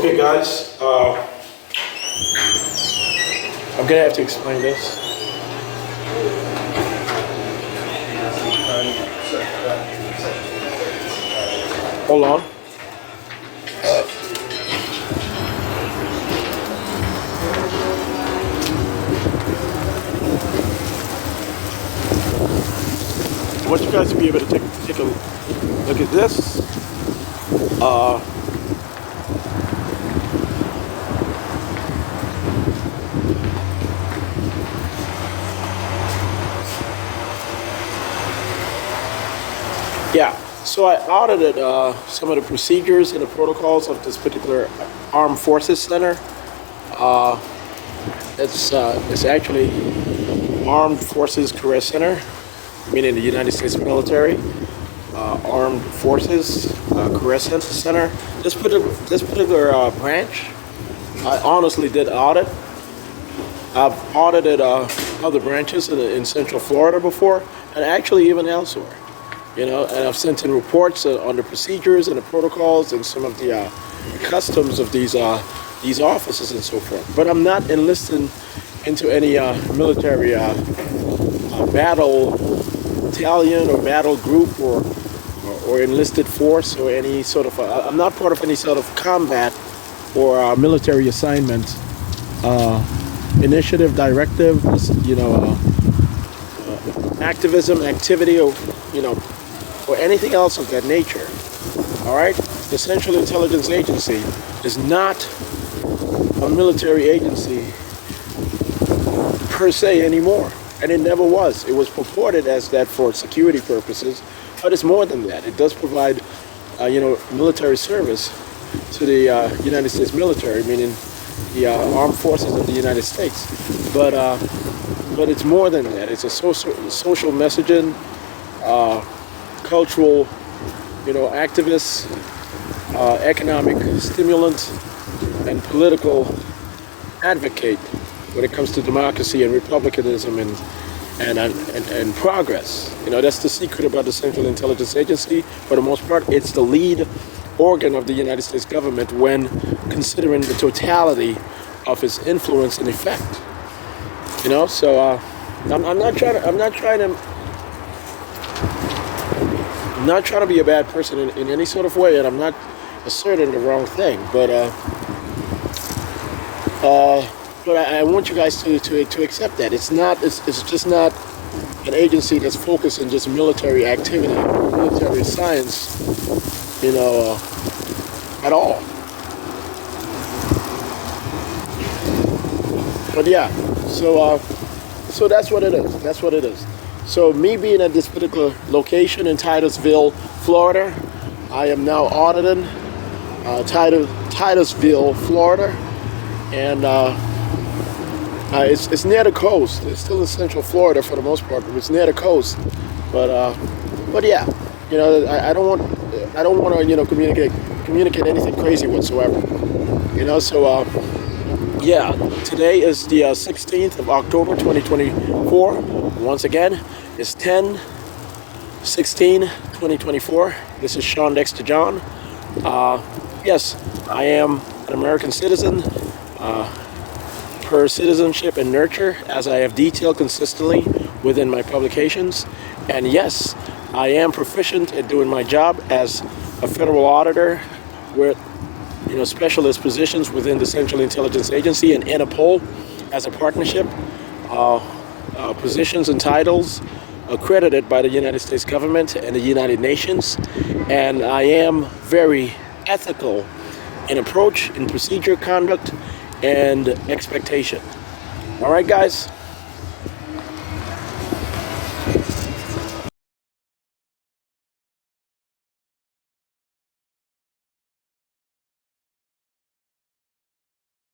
Okay, guys, I'm gonna have to explain this. Hold on. I want you guys to be able to take a look at this. Yeah, so I audited some of the procedures and the protocols of this particular Armed Forces Center. It's actually Armed Forces Career Center, meaning the United States military. Armed Forces Career Center. This particular branch, I honestly did audit. I've audited other branches in Central Florida before, and actually even elsewhere. You know, and I've sent in reports on the procedures and the protocols and some of the customs of these offices and so forth. But I'm not enlisted into any military battle battalion or battle group or enlisted force or any sort of. I'm not part of any sort of combat or military assignment, initiative, directive, activism, activity, or or anything else of that nature. All right? The Central Intelligence Agency is not a military agency per se anymore, and it never was. It was purported as that for security purposes, but it's more than that. It does provide, military service to the United States military, meaning the armed forces of the United States. But it's more than that. It's a social messaging, cultural, activist, economic stimulant, and political advocate when it comes to democracy and republicanism and progress. That's the secret about the Central Intelligence Agency. For the most part, it's the lead organ of the United States government when considering the totality of its influence and effect. So I'm not trying to be a bad person in any sort of way, and I'm not asserting the wrong thing. But I want you guys to accept that it's just not an agency that's focused on just military activity, military science, at all. But yeah, so that's what it is. That's what it is. So me being at this particular location in Titusville, Florida, I am now auditing Titusville, Florida, and it's near the coast. It's still in Central Florida for the most part, but it's near the coast. But yeah, I don't want to communicate anything crazy whatsoever. So yeah, today is the 16th of October, 2024. Once again, it's 10/16/2024. This is Shawn Dexter John. Yes, I am an American citizen per Citizenship and Nurture, as I have detailed consistently within my publications. And yes, I am proficient at doing my job as a federal auditor with specialist positions within the Central Intelligence Agency and INTERPOL as a partnership. Positions and titles accredited by the United States government and the United Nations. And I am very ethical in approach, in procedure, conduct, and expectation. All right, guys?